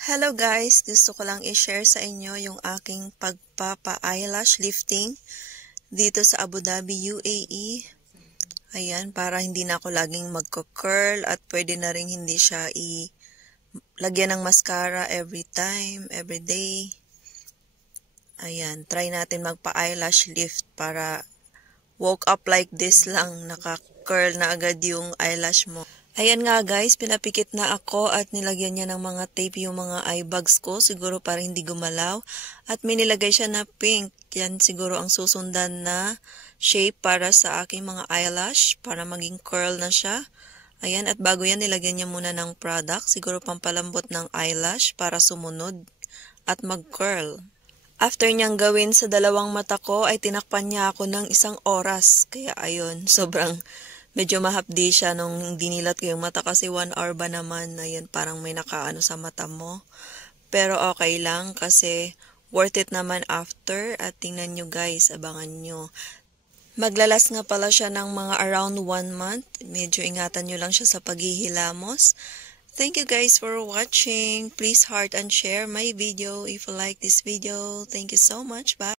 Hello guys! Gusto ko lang i-share sa inyo yung aking pagpapa-eyelash lifting dito sa Abu Dhabi, UAE. Ayan, para hindi na ako laging magko-curl at pwede na rin hindi siya lagyan ng mascara every time, every day. Ayan, try natin magpa-eyelash lift para woke up like this lang, naka-curl na agad yung eyelash mo. Ayan nga guys, pinapikit na ako at nilagyan niya ng mga tape yung mga eye bags ko, siguro para hindi gumalaw. At may nilagay siya na pink, yan siguro ang susundan na shape para sa aking mga eyelash, para maging curl na siya. Ayan, at bago yan nilagyan niya muna ng product, siguro pampalambot ng eyelash para sumunod at mag-curl. After niyang gawin sa dalawang mata ko ay tinakpan niya ako ng 1 oras. Kaya ayun, sobrang medyo mahapdi siya nung dinilat ko yung mata kasi 1 hour ba naman. Ayun, parang may nakaano sa mata mo. Pero okay lang kasi worth it naman after. At tingnan nyo guys, abangan nyo. Maglalas nga pala siya ng mga around 1 month. Medyo ingatan nyo lang siya sa paghihilamos. Thank you guys for watching. Please heart and share my video if you like this video. Thank you so much. Bye.